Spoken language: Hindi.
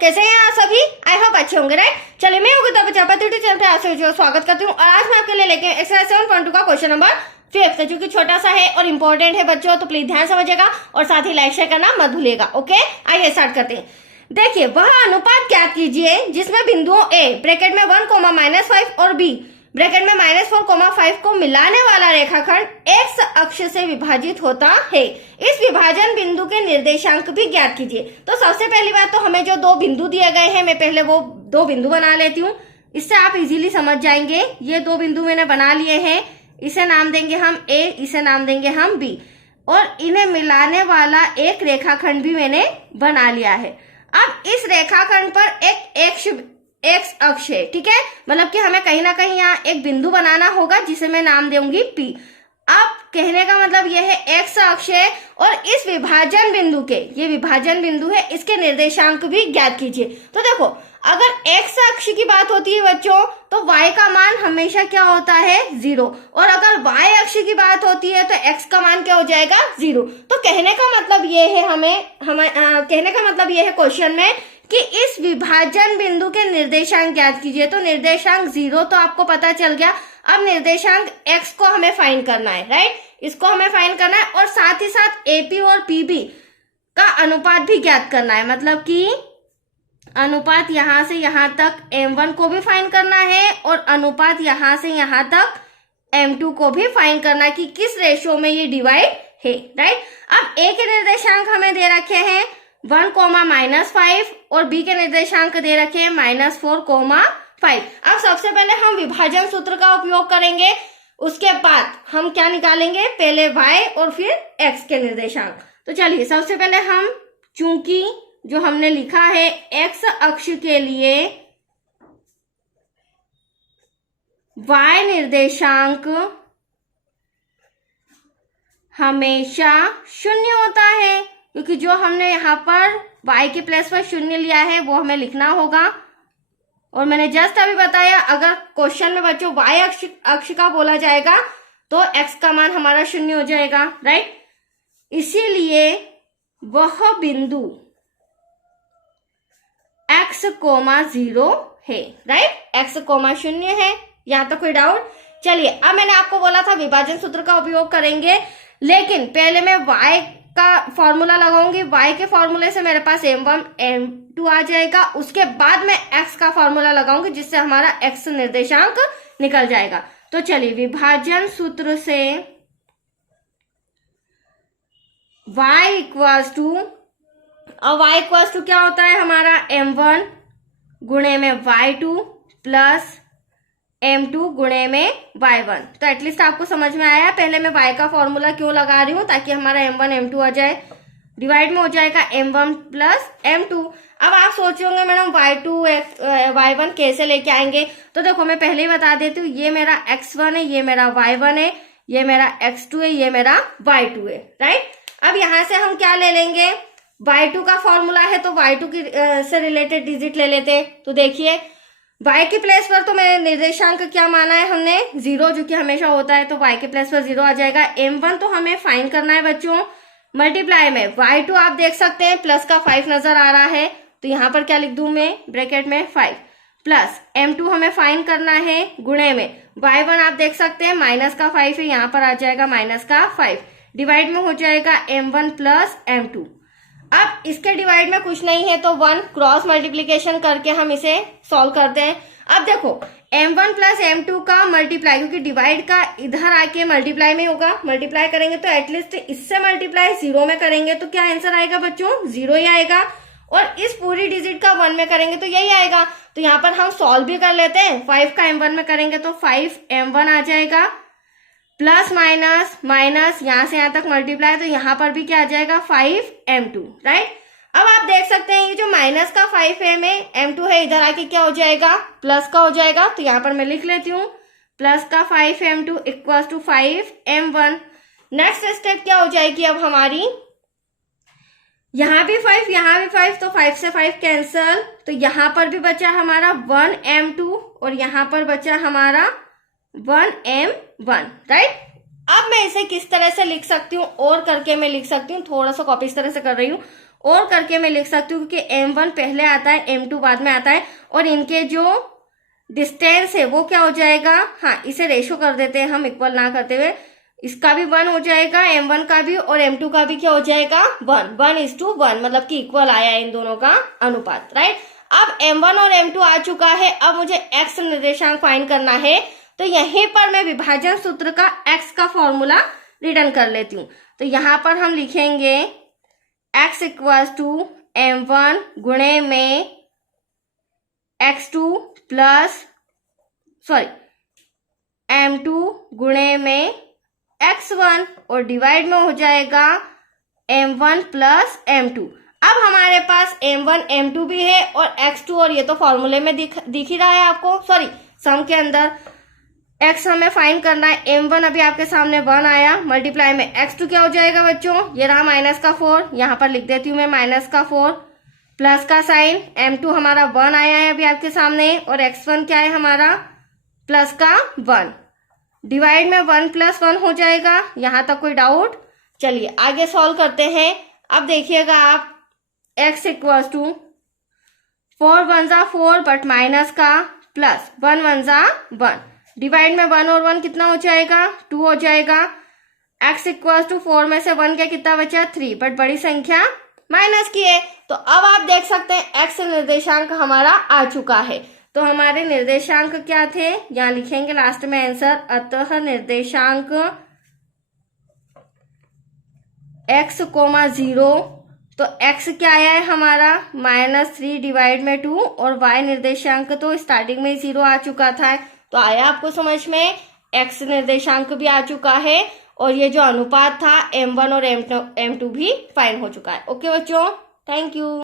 कैसे हैं आप सभी? आई होप अच्छे होंगे, राइट। चलिए मैं योगिता प्रजापति यूट्यूब चैनल पे आप सभी को स्वागत करती हूँ और आज मैं आपके लिए लेके एक्सरसाइज 7.2 का क्वेश्चन नंबर 5 जो कि छोटा सा है और इम्पोर्टेंट है बच्चों, तो प्लीज ध्यान समझिएगा और साथ ही लाइक शेयर करना मत भूलिएगा। ओके, आइए स्टार्ट करते हैं। देखिए, वह अनुपात ज्ञात कीजिए जिसमें बिंदुओं ए ब्रैकेट में 1, और बी ब्रैकेट में -4, 5 को मिलाने वाला रेखाखंड एक्स अक्ष से विभाजित होता है। इस विभाजन बिंदु के निर्देशांक भी ज्ञात कीजिए। तो सबसे पहली बात तो हमें जो दो बिंदु दिए गए हैं, मैं पहले वो दो बिंदु बना लेती हूँ, इससे आप इजीली समझ जाएंगे। ये दो बिंदु मैंने बना लिए हैं, इसे नाम देंगे हम ए, इसे नाम देंगे हम बी, और इन्हें मिलाने वाला एक रेखाखंड भी मैंने बना लिया है। अब इस रेखाखंड पर एक एक्स अक्ष है, ठीक है, मतलब कि हमें कहीं ना कहीं यहाँ एक बिंदु बनाना होगा जिसे मैं नाम दूंगी पी। अब कहने का मतलब यह है एक्स अक्ष है और इस विभाजन बिंदु के, ये विभाजन बिंदु है, इसके निर्देशांक भी ज्ञात कीजिए। तो देखो, अगर एक्स अक्ष की बात होती है बच्चों तो y का मान हमेशा क्या होता है 0, और अगर y अक्ष की बात होती है तो x का मान क्या हो जाएगा 0। तो कहने का मतलब ये है कहने का मतलब ये है क्वेश्चन में कि इस विभाजन बिंदु के निर्देशांक ज्ञात कीजिए। तो निर्देशांक 0 तो आपको पता चल गया। अब निर्देशांक x को हमें फाइंड करना है, राइट, इसको हमें फाइंड करना है और साथ ही साथ AP और PB का अनुपात भी ज्ञात करना है। मतलब कि अनुपात यहां से यहां तक M1 को भी फाइंड करना है और अनुपात यहां से यहां तक M2 को भी फाइंड करना है कि किस रेशियो में ये डिवाइड है, राइट। अब A के निर्देशांक हमें दे रखे हैं 1, -5 और B के निर्देशांक दे रखे हैं -4, 5। अब सबसे पहले हम विभाजन सूत्र का उपयोग करेंगे, उसके बाद हम क्या निकालेंगे, पहले y और फिर x के निर्देशांक। तो चलिए सबसे पहले हम, चूंकि जो हमने लिखा है x अक्ष के लिए y निर्देशांक हमेशा 0 होता है, क्योंकि जो हमने यहाँ पर y के प्लेस पर 0 लिया है वो हमें लिखना होगा। और मैंने जस्ट अभी बताया, अगर क्वेश्चन में बच्चों y अक्ष का बोला जाएगा तो x का मान हमारा 0 हो जाएगा, राइट। इसीलिए वह बिंदु x, 0 है, राइट, x, 0 है। यहां तक कोई डाउट? चलिए, अब मैंने आपको बोला था विभाजन सूत्र का उपयोग करेंगे, लेकिन पहले मैं y का फॉर्मूला लगाऊंगी। y के फॉर्मूले से मेरे पास M1 M2 आ जाएगा, उसके बाद मैं x का फॉर्मूला लगाऊंगी जिससे हमारा x निर्देशांक निकल जाएगा। तो चलिए, विभाजन सूत्र से y इक्वल्स टू, और y इक्वल्स टू क्या होता है हमारा M1 गुणे में y2 प्लस M2 गुणे में y1। तो एटलीस्ट आपको समझ में आया। पहले मैं y का फॉर्मूला क्यों लगा रही हूं, ताकि हमारा M1 M2 आ जाए, डिवाइड में हो जाएगा M1 प्लस M2। अब आप सोच होंगे मैडम y1 कैसे लेके आएंगे, तो देखो मैं पहले ही बता देती हूँ, ये मेरा x1 है, ये मेरा y1 है, ये मेरा x2 है, ये मेरा y2 है, राइट। अब यहां से हम क्या ले लेंगे, y2 का फॉर्मूला है तो y2 की से रिलेटेड डिजिट ले लेते हैं। तो देखिए, y के प्लेस पर तो मैंने निर्देशांक क्या माना है हमने 0, जो कि हमेशा होता है, तो y के प्लेस पर 0 आ जाएगा। M1 तो हमें फाइंड करना है बच्चों, मल्टीप्लाई में y2 आप देख सकते हैं प्लस का 5 नजर आ रहा है, तो यहाँ पर क्या लिख दूं मैं, ब्रैकेट में 5 प्लस M2 हमें फाइंड करना है गुणे में y1 आप देख सकते हैं माइनस का 5 है, यहाँ पर आ जाएगा -5, डिवाइड में हो जाएगा M1 प्लस M2। अब इसके डिवाइड में कुछ नहीं है तो 1 क्रॉस मल्टीप्लीकेशन करके हम इसे सॉल्व करते हैं। अब देखो, M1 प्लस M2 का मल्टीप्लाई, क्योंकि डिवाइड का इधर आके मल्टीप्लाई में होगा, मल्टीप्लाई करेंगे तो एटलीस्ट इससे मल्टीप्लाई 0 में करेंगे तो क्या आंसर आएगा बच्चों, 0 ही आएगा। और इस पूरी डिजिट का 1 में करेंगे तो यही आएगा। तो यहाँ पर हम सॉल्व भी कर लेते हैं, 5 का M1 में करेंगे तो 5M1 आ जाएगा, प्लस माइनस यहां से यहां तक मल्टीप्लाई, तो यहां पर भी क्या आ जाएगा 5M2, राइट। अब आप देख सकते हैं ये जो माइनस का 5M2 है, इधर आके क्या हो जाएगा, प्लस का हो जाएगा। तो यहां पर मैं लिख लेती हूँ, प्लस का 5M2 equals to 5M1। Next step क्या हो जाएगी अब हमारी, यहां भी 5, यहां भी 5, तो 5 से 5 कैंसल, तो यहां पर भी बचा हमारा 1M2 और यहां पर बचा हमारा 1M1, राइट। अब मैं इसे किस तरह से लिख सकती हूँ, और करके मैं लिख सकती हूँ, थोड़ा सा कॉपी इस तरह से कर रही हूँ, और करके मैं लिख सकती हूँ क्योंकि m1 पहले आता है m2 बाद में आता है, और इनके जो डिस्टेंस है वो क्या हो जाएगा, हाँ इसे रेशो कर देते हैं हम इक्वल ना करते हुए, इसका भी 1 हो जाएगा, m1 का भी और m2 का भी क्या हो जाएगा 1:1, मतलब कि इक्वल आया इन दोनों का अनुपात, राइट। अब m1 और m2 आ चुका है, अब मुझे x निर्देशांक फाइंड करना है, तो यहीं पर मैं विभाजन सूत्र का x का फॉर्मूला रिटर्न कर लेती हूँ। तो यहाँ पर हम लिखेंगे x इक्वल्स टू m1 गुणे में x2 प्लस m2 गुणे में x1 और डिवाइड में हो जाएगा m1 प्लस m2। अब हमारे पास m1 m2 भी है और x2, और ये तो फॉर्मूले में दिख ही रहा है आपको, सम के अंदर x हमें फाइंड करना है, m1 अभी आपके सामने 1 आया, मल्टीप्लाई में x2 क्या हो जाएगा बच्चों, ये रहा -4, यहाँ पर लिख देती हूँ मैं -4, प्लस का साइन, m2 हमारा 1 आया है अभी आपके सामने, और x1 क्या है हमारा प्लस का 1, डिवाइड में 1 + 1 हो जाएगा। यहाँ तक कोई डाउट? चलिए आगे सॉल्व करते हैं। अब देखिएगा आप x equals to 4 1 = 4 but minus का प्लस 1 1 = 1, डिवाइड में 1 और 1 कितना हो जाएगा 2 हो जाएगा। x इक्वल्स टू 4 में से 1 क्या कितना बचा 3, बट बड़ी संख्या माइनस की है। तो अब आप देख सकते हैं x निर्देशांक हमारा आ चुका है। तो हमारे निर्देशांक क्या थे, यहाँ लिखेंगे लास्ट में आंसर, अतः निर्देशांक x, 0, तो x क्या आया है हमारा -3 डिवाइड में 2, और y निर्देशांक तो स्टार्टिंग में 0 आ चुका था। तो आया आपको समझ में, x निर्देशांक भी आ चुका है, और ये जो अनुपात था m1 और m2 भी फाइंड हो चुका है। ओके बच्चों, थैंक यू।